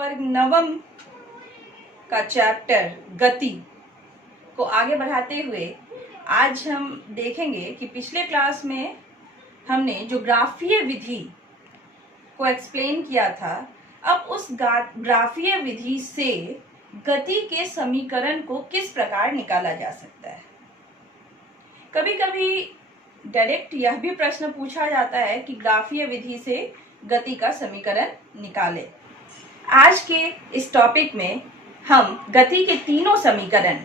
वर्ग नवम का चैप्टर गति को आगे बढ़ाते हुए आज हम देखेंगे कि पिछले क्लास में हमने जो ग्राफीय विधि को एक्सप्लेन किया था, अब उस ग्राफीय विधि से गति के समीकरण को किस प्रकार निकाला जा सकता है। कभी कभी डायरेक्ट यह भी प्रश्न पूछा जाता है कि ग्राफीय विधि से गति का समीकरण निकालें। आज के इस टॉपिक में हम गति के तीनों समीकरण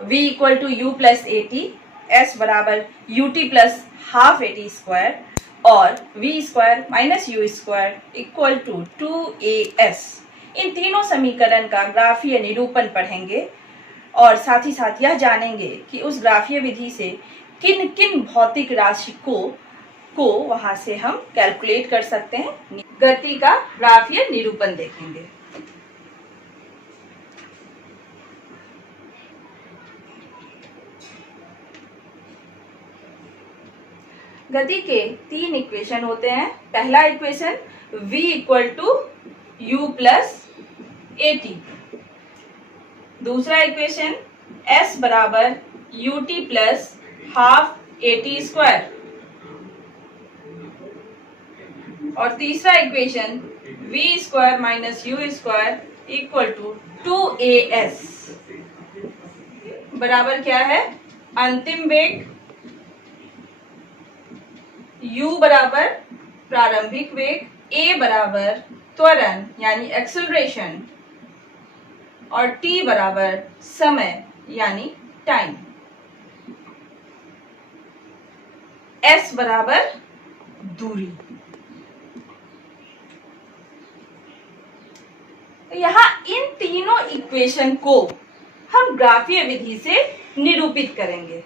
v equal to u plus a t, s बराबर u t plus half a t square और v square minus u square equal to 2as, इन तीनों समीकरण का ग्राफीय निरूपण पढ़ेंगे और साथ ही साथ यह जानेंगे कि उस ग्राफीय विधि से किन किन भौतिक राशि को वहां से हम कैलकुलेट कर सकते हैं। गति का ग्राफीय निरूपण देखेंगे। गति के तीन इक्वेशन होते हैं। पहला equation v equal to u plus a t, दूसरा इक्वेशन s बराबर u t plus half a t square और तीसरा equation v square minus u square equal to 2as बराबर क्या है, अंतिम वेग, u बराबर प्रारंभिक वेग, a बराबर त्वरण यानी एक्सेलरेशन और t बराबर समय यानी टाइम, s बराबर दूरी। यहाँ इन तीनों इक्वेशन को हम ग्राफीय विधि से निरूपित करेंगे।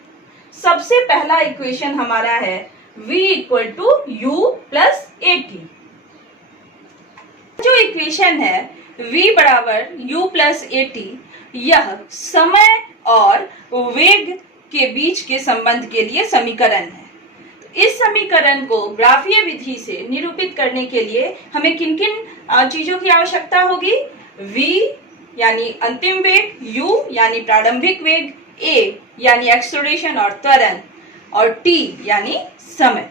सबसे पहला इक्वेशन हमारा है v equal to u plus a t. जो इक्वेशन है v बराबर u प्लस ए टी, यह समय और वेग के बीच के संबंध के लिए समीकरण है। इस समीकरण को ग्राफीय विधि से निरूपित करने के लिए हमें किन किन चीजों की आवश्यकता होगी। v यानी अंतिम वेग, u यानी प्रारंभिक वेग, a यानी एक्सेलरेशन और त्वरण और t यानी समय।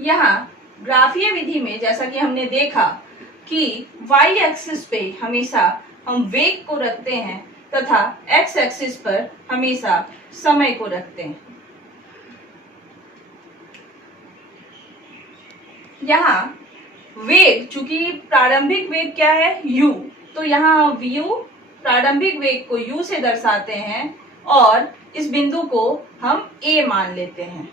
यहाँ ग्राफीय विधि में जैसा कि हमने देखा कि y एक्सिस पे हमेशा हम वेग को रखते हैं तथा x एक्सिस पर हमेशा समय को रखते हैं। यहाँ वेग, चूंकि प्रारंभिक वेग क्या है, u, तो यहाँ v प्रारंभिक वेग को u से दर्शाते हैं और इस बिंदु को हम a मान लेते हैं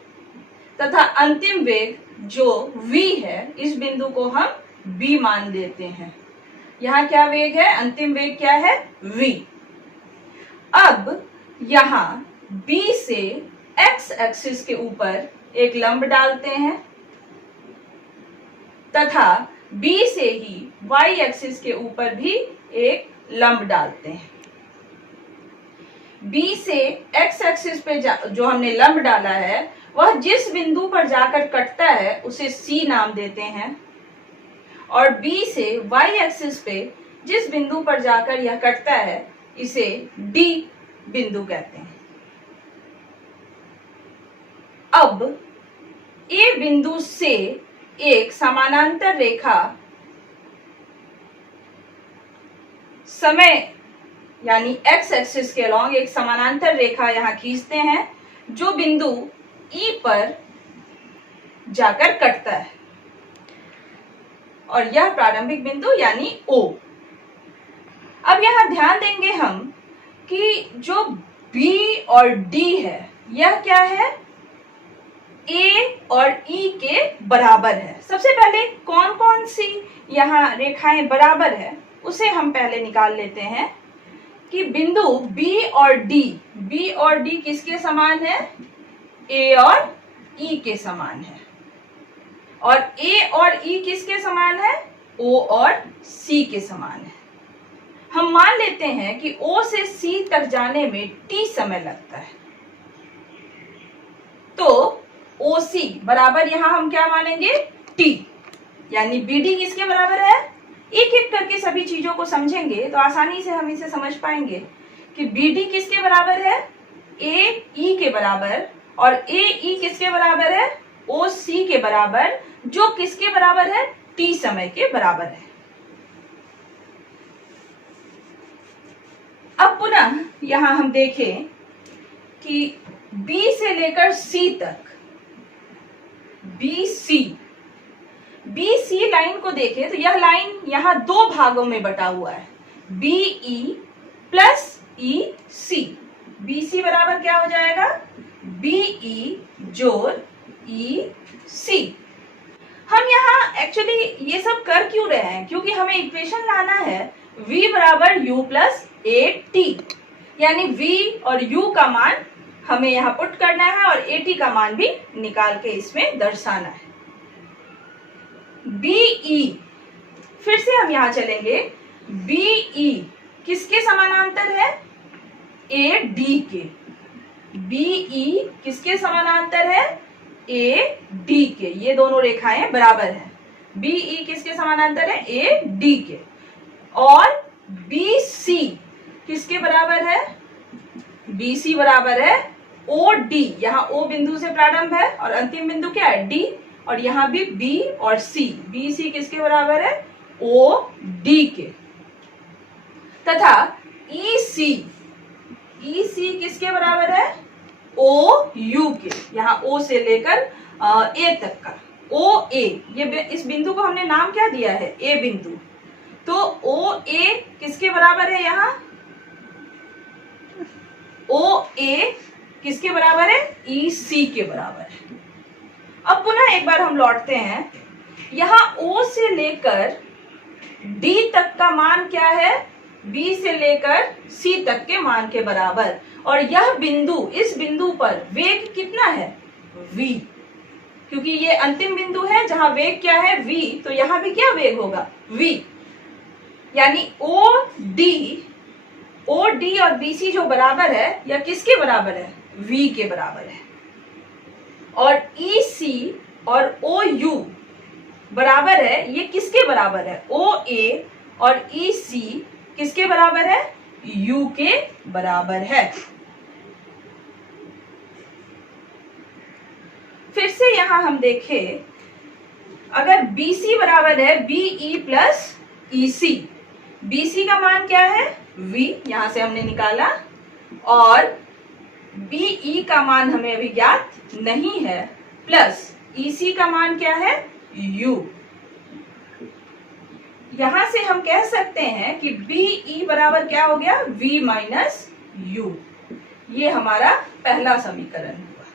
तथा अंतिम वेग जो v है, इस बिंदु को हम b मान लेते हैं। यहाँ क्या वेग है, अंतिम वेग क्या है, v। अब यहाँ b से x एक्सिस के ऊपर एक लंब डालते हैं तथा b से ही y एक्सिस के ऊपर भी एक लंब डालते हैं। b से x एक्सिस पे जो हमने लंब डाला है वह जिस बिंदु पर जाकर कटता है उसे c नाम देते हैं और b से y एक्सिस पे जिस बिंदु पर जाकर यह कटता है इसे d बिंदु कहते हैं। अब a बिंदु से एक समानांतर रेखा समय यानी x एक्सिस के अलॉन्ग एक समानांतर रेखा यहाँ खींचते हैं जो बिंदु E पर जाकर कटता है और यह प्रारंभिक बिंदु यानी O। अब यहाँ ध्यान देंगे हम कि जो B और D है यह क्या है, A और E के बराबर है। सबसे पहले कौन कौन सी यहाँ रेखाएं बराबर है उसे हम पहले निकाल लेते हैं कि बिंदु B और D किसके समान है, A और E के समान है और A और E किसके समान है, O और C के समान है। हम मान लेते हैं कि O से C तक जाने में T समय लगता है, तो OC बराबर यहाँ हम क्या मानेंगे, T। यानी BD किसके बराबर है, एक एक करके सभी चीजों को समझेंगे तो आसानी से हम इसे समझ पाएंगे कि BD किसके बराबर है, AE के बराबर, और AE किसके बराबर है, OC के बराबर, जो किसके बराबर है, T समय के बराबर है। अब पुनः यहां हम देखें कि B से लेकर C तक, BC लाइन को देखें तो यह लाइन यहां दो भागों में बटा हुआ है, BE प्लस EC। BC बराबर क्या हो जाएगा, BE जोड़ EC। हम यहाँ एक्चुअली ये सब कर क्यों रहे हैं, क्योंकि हमें इक्वेशन लाना है V बराबर U प्लस AT, यानी V और U का मान हमें यहाँ पुट करना है और AT का मान भी निकाल के इसमें दर्शाना है। BE, फिर से हम यहाँ चलेंगे, BE किसके समानांतर है, AD के। BE किसके समानांतर है, AD के। ये दोनों रेखाएं बराबर हैं। BE किसके समानांतर है, AD के। और BC किसके बराबर है, BC बराबर है OD। यहाँ O बिंदु से प्रारंभ है और अंतिम बिंदु क्या है, D, और यहाँ भी B और C। BC किसके बराबर है, OD के। तथा EC किसके बराबर है, OU के। यहाँ O से लेकर A तक का OA, ये इस बिंदु को हमने नाम क्या दिया है, A बिंदु। तो OA किसके बराबर है, यहाँ OA किसके बराबर है, EC के बराबर है। अब पुनः एक बार हम लौटते हैं, यहाँ O से लेकर D तक का मान क्या है, B से लेकर C तक के मान के बराबर। और यह बिंदु, इस बिंदु पर वेग कितना है, V, क्योंकि ये अंतिम बिंदु है जहां वेग क्या है, V, तो यहां भी क्या वेग होगा, V। यानी OD और BC जो बराबर है, यह किसके बराबर है, V के बराबर है। और EC और OU बराबर है, ये किसके बराबर है, OA और EC किसके बराबर है, U के बराबर है। फिर से यहां हम देखें, अगर BC बराबर है BE प्लस EC, BC का मान क्या है, V, यहां से हमने निकाला, और BE का मान हमें अभी ज्ञात नहीं है, प्लस EC का मान क्या है, U। यहां से हम कह सकते हैं कि BE बराबर क्या हो गया, V माइनस U। ये हमारा पहला समीकरण हुआ।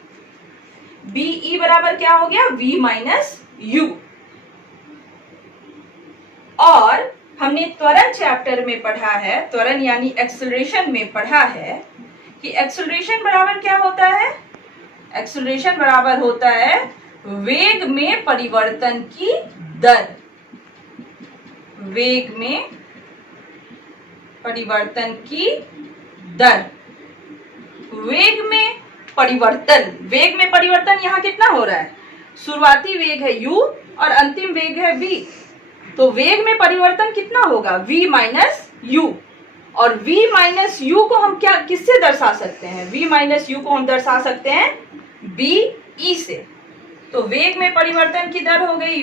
BE बराबर क्या हो गया, V माइनस U। और हमने त्वरण चैप्टर में पढ़ा है, त्वरण यानी एक्सेलरेशन में पढ़ा है कि एक्सेलरेशन बराबर क्या होता है, एक्सेलरेशन बराबर होता है वेग में परिवर्तन की दर। वेग में परिवर्तन की दर। वेग में परिवर्तन यहाँ कितना हो रहा है, शुरुआती वेग है u और अंतिम वेग है v। तो वेग में परिवर्तन कितना होगा, v माइनस u। और v माइनस u को हम क्या, किससे दर्शा सकते हैं, v माइनस u को हम दर्शा सकते हैं BE से। तो वेग में परिवर्तन की दर हो गई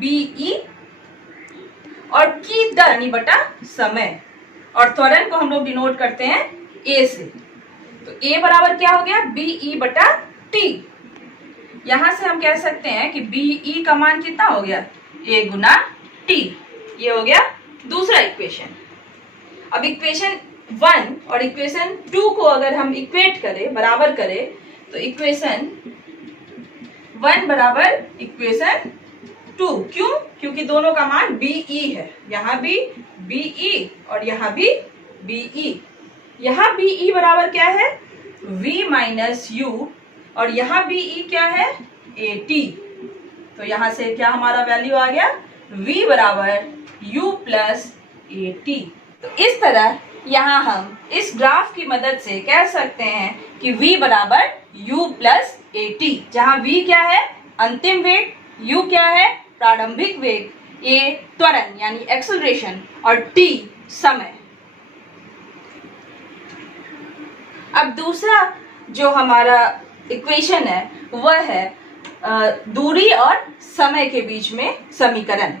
BE, और की दर यानी बटा समय, और त्वरण को हम लोग डिनोट करते हैं A से। तो A बराबर क्या हो गया, BE बटा T। यहां से हम कह सकते हैं कि BE का मान कितना हो गया, A गुना T। ये हो गया दूसरा इक्वेशन। अब इक्वेशन 1 और इक्वेशन 2 को अगर हम इक्वेट करें, बराबर करें, तो इक्वेशन 1 बराबर इक्वेशन 2। क्यों, क्योंकि दोनों का मान BE है, यहाँ भी BE और यहाँ भी BE। यहाँ BE बराबर क्या है, V माइनस U, और यहाँ BE क्या है, AT। तो यहाँ से क्या हमारा वैल्यू आ गया, V बराबर U प्लस AT। तो इस तरह यहाँ हम इस ग्राफ की मदद से कह सकते हैं कि V बराबर U प्लस AT, जहाँ V क्या है अंतिम वेग, U क्या है प्रारंभिक वेग, A त्वरण यानी एक्सेलरेशन और T समय। अब दूसरा जो हमारा इक्वेशन है वह है दूरी और समय के बीच में समीकरण।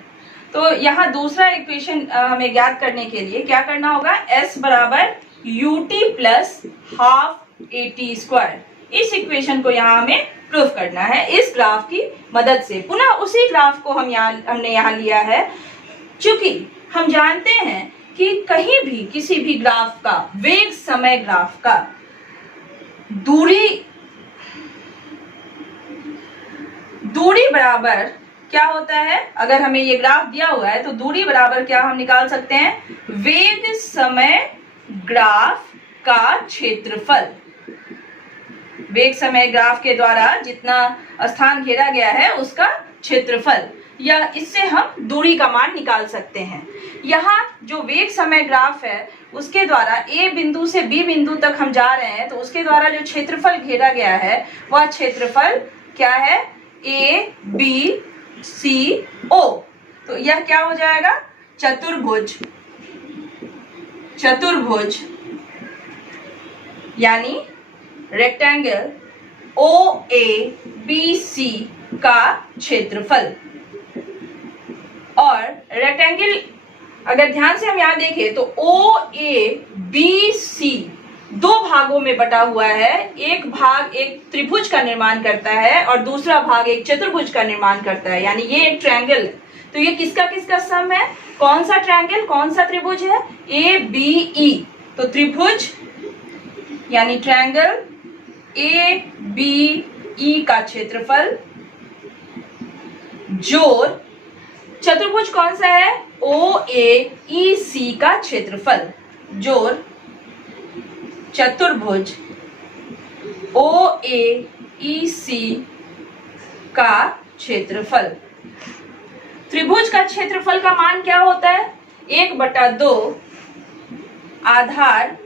तो यहाँ दूसरा इक्वेशन हमें ज्ञात करने के लिए क्या करना होगा, s बराबर ut प्लस हाफ AT²। इस इक्वेशन को यहाँ हमें प्रूफ करना है इस ग्राफ की मदद से। पुनः उसी ग्राफ को हमने यहाँ लिया है, क्योंकि हम जानते हैं कि कहीं भी किसी भी ग्राफ का, वेग समय ग्राफ का दूरी बराबर क्या होता है, अगर हमें ये ग्राफ दिया हुआ है तो दूरी बराबर क्या हम निकाल सकते हैं, वेग समय ग्राफ का क्षेत्रफल। वेग समय ग्राफ के द्वारा जितना स्थान घेरा गया है उसका क्षेत्रफल, या इससे हम दूरी का मान निकाल सकते हैं। यहाँ जो वेग समय ग्राफ है उसके द्वारा A बिंदु से B बिंदु तक हम जा रहे हैं, तो उसके द्वारा जो क्षेत्रफल घेरा गया है वह क्षेत्रफल क्या है, ABCO। तो यह क्या हो जाएगा, चतुर्भुज यानी रेक्टेंगल OABC का क्षेत्रफल। और रेक्टेंगल अगर ध्यान से हम यहाँ देखें तो OABC दो भागों में बटा हुआ है। एक भाग एक त्रिभुज का निर्माण करता है और दूसरा भाग एक चतुर्भुज का निर्माण करता है, यानी ये एक ट्रायंगल। तो ये किसका किसका सम है, कौन सा ट्रायंगल, कौन सा त्रिभुज है, ABE। तो त्रिभुज यानी ट्रायंगल ABE का क्षेत्रफल जोड़ चतुर्भुज कौन सा है, OAEC का क्षेत्रफल जोड़ चतुर्भुज OAEC का क्षेत्रफल। त्रिभुज का क्षेत्रफल का मान क्या होता है, 1/2 आधार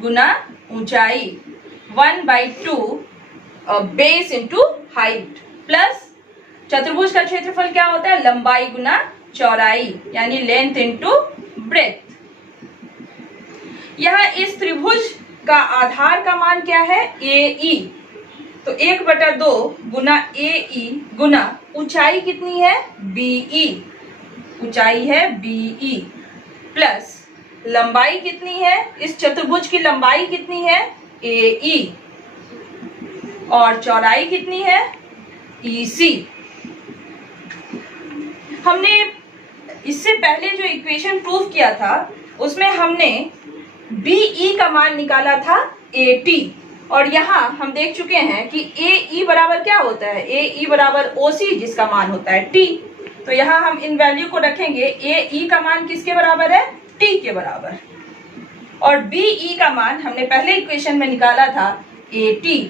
गुना ऊंचाई, 1/2 बेस इंटू हाइट, प्लस चतुर्भुज का क्षेत्रफल क्या होता है, लंबाई गुना चौड़ाई यानी लेंथ इंटू ब्रेथ। यहाँ इस त्रिभुज का आधार का मान क्या है, AE। तो 1/2 गुना AE गुना ऊंचाई कितनी है, BE, ऊंचाई है BE, प्लस लंबाई कितनी है, इस चतुर्भुज की लंबाई कितनी है, AE, और चौड़ाई कितनी है, EC। हमने इससे पहले जो इक्वेशन प्रूव किया था उसमें हमने BE का मान निकाला था AT, और यहाँ हम देख चुके हैं कि AE बराबर क्या होता है, AE बराबर OC जिसका मान होता है T। तो यहाँ हम इन वैल्यू को रखेंगे, AE का मान किसके बराबर है, T के बराबर, और BE का मान हमने पहले इक्वेशन में निकाला था AT,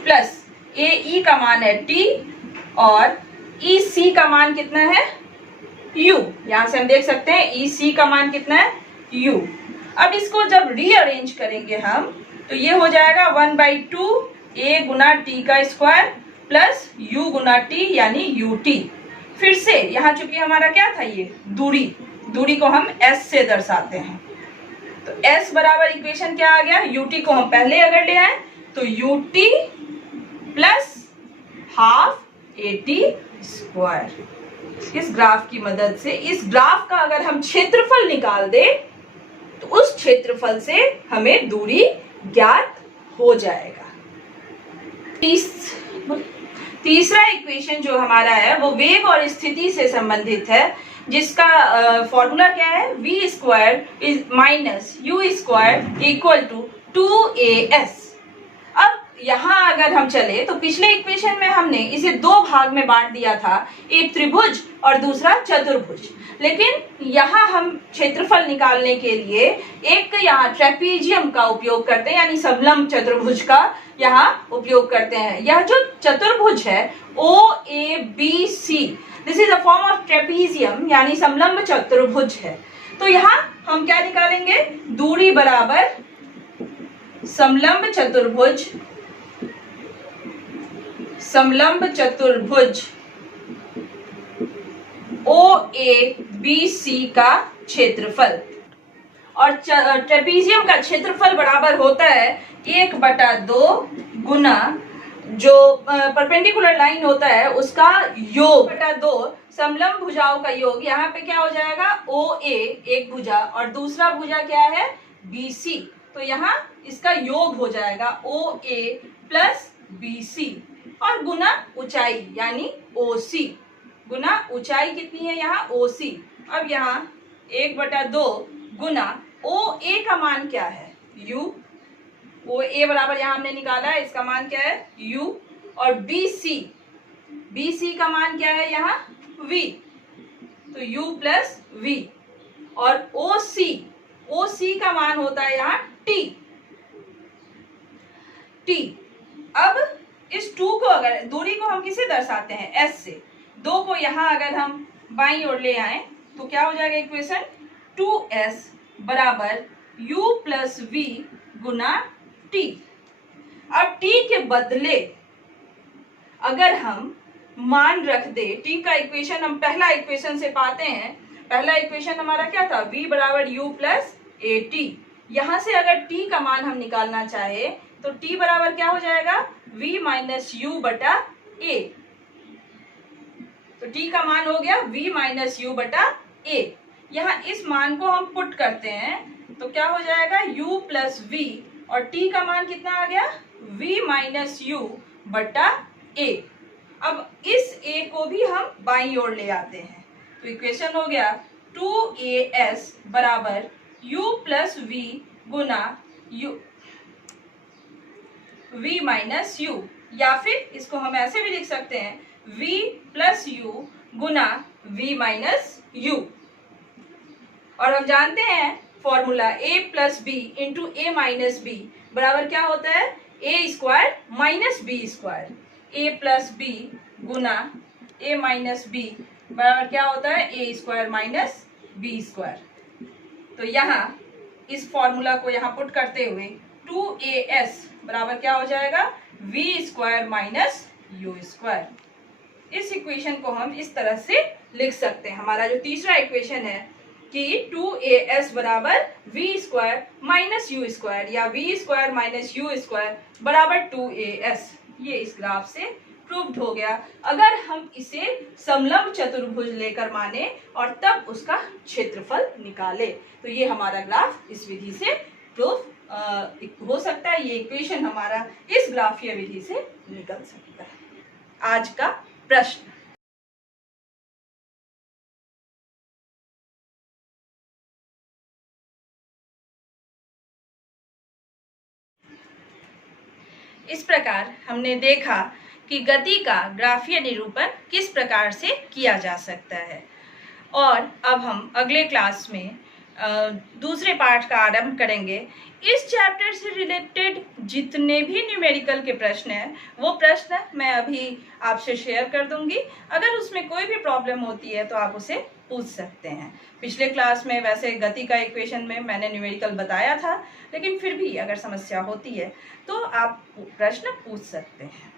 प्लस AE का मान है T और EC का मान कितना है, U। यहां से हम देख सकते हैं EC का मान कितना है, U। अब इसको जब रीअरेंज करेंगे हम तो ये हो जाएगा 1/2 A गुना T का स्क्वायर प्लस U गुना T यानी UT। फिर से यहाँ चूंकि हमारा क्या था, ये दूरी को हम S से दर्शाते हैं, तो S बराबर इक्वेशन क्या आ गया, UT को हम पहले अगर ले आए तो UT प्लस हाफ AT²। इस ग्राफ की मदद से, इस ग्राफ का अगर हम क्षेत्रफल निकाल दे तो उस क्षेत्रफल से हमें दूरी ज्ञात हो जाएगा। तीसरा इक्वेशन जो हमारा है वो वेग और स्थिति से संबंधित है, जिसका फॉर्मूला क्या है, v² minus u² equal to 2as। अब यहाँ अगर हम चले तो पिछले इक्वेशन में हमने इसे दो भाग में बांट दिया था, एक त्रिभुज और दूसरा चतुर्भुज। लेकिन यहाँ हम क्षेत्रफल निकालने के लिए एक यहाँ ट्रेपीजियम का उपयोग करते हैं, यानी समलंब चतुर्भुज का यहाँ उपयोग करते हैं। यह जो चतुर्भुज है OABC, this is a form of trapezium यानी समलंब चतुर्भुज है। तो यहाँ हम क्या निकालेंगे, दूरी बराबर समलंब OABC का क्षेत्रफल। और ट्रेपीजियम का क्षेत्रफल बराबर होता है 1/2 गुना जो परपेंडिकुलर लाइन होता है उसका योग बटा 2 समलंब भुजाओं का योग। यहाँ पे क्या हो जाएगा, OA एक भुजा और दूसरा भुजा क्या है, BC, तो यहाँ इसका योग हो जाएगा OA प्लस BC और गुना ऊंचाई यानी OC, गुना ऊंचाई कितनी है यहाँ OC। अब यहाँ 1/2 गुना OA का मान क्या है U, OA बराबर यहाँ हमने निकाला है, इसका मान क्या है U, और BC का मान क्या है यहाँ V, तो U प्लस V, और OC का मान होता है यहाँ T। अब इस 2 को अगर दूरी को हम किसे दर्शाते हैं, S से, 2 को यहाँ अगर हम बाईं ओर ले आए तो क्या हो जाएगा इक्वेशन, 2S बराबर U प्लस V गुना T। अब T के बदले अगर हम मान रख दे, T का इक्वेशन हम पहला इक्वेशन से पाते हैं, पहला इक्वेशन हमारा क्या था, V बराबर U प्लस AT। यहाँ से अगर T का मान हम निकालना चाहे तो T बराबर क्या हो जाएगा, V माइनस U बटा A, तो T का मान हो गया V माइनस U बटा A। यहाँ इस मान को हम पुट करते हैं तो क्या हो जाएगा, U प्लस V, और T का मान कितना आ गया, V माइनस U बटा A। अब इस A को भी हम बाईं ओर ले आते हैं तो इक्वेशन हो गया 2AS बराबर U प्लस V गुना V माइनस U, या फिर इसको हम ऐसे भी लिख सकते हैं V प्लस U गुना V माइनस U। और हम जानते हैं formula A plus B into A minus B बराबर क्या होता है, A square minus B square. A plus B Guna A minus B बराबर क्या होता है, A square minus B square. तो यहाँ इस फॉर्मूला को यहाँ पुट करते हुए 2AS बराबर क्या हो जाएगा, V square minus U square. इस इक्वेशन को हम इस तरह से लिख सकते हैं। हमारा जो तीसरा इक्वेशन है कि 2AS बराबर V square minus U square या V square minus U square बराबर 2AS, ये इस ग्राफ से प्रूव्ड हो गया। अगर हम इसे समलंब चतुर्भुज लेकर माने और तब उसका क्षेत्रफल निकाले तो ये हमारा ग्राफ इस विधि से प्रूव हो सकता है, ये इक्वेशन हमारा इस ग्राफीय विधि से निकल सकता है। आज का प्रश्न, इस प्रकार हमने देखा कि गति का ग्राफीय निरूपण किस प्रकार से किया जा सकता है। और अब हम अगले क्लास में दूसरे पाठ का आरंभ करेंगे। इस चैप्टर से रिलेटेड जितने भी न्यूमेरिकल के प्रश्न हैं वो प्रश्न मैं अभी आपसे शेयर कर दूंगी। अगर उसमें कोई भी प्रॉब्लम होती है तो आप उसे पूछ सकते हैं। पिछले क्लास में वैसे गति का इक्वेशन में मैंने न्यूमेरिकल बताया था, लेकिन फिर भी अगर समस्या होती है तो आप प्रश्न पूछ सकते हैं।